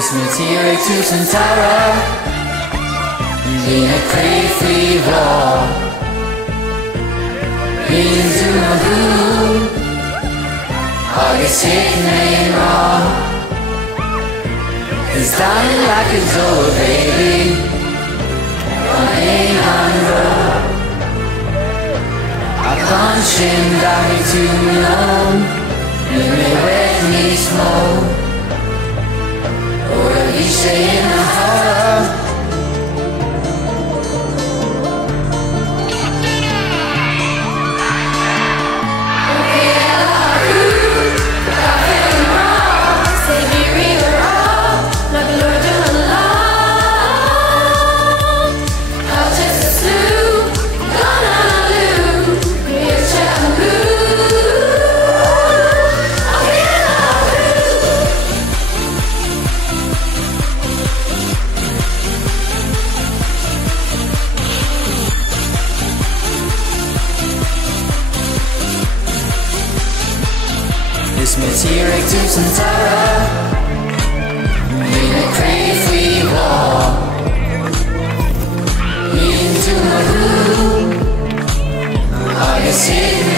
Meteoric to Centaura, in a free fall, into my room, August hitting and raw. It's dying like it's over, baby, running on the road. I punch him, got me too numb, let me wet me smoke. Or at least stay in the horror. This meteoric to Centaura, in a crazy wall, into my room, August hitting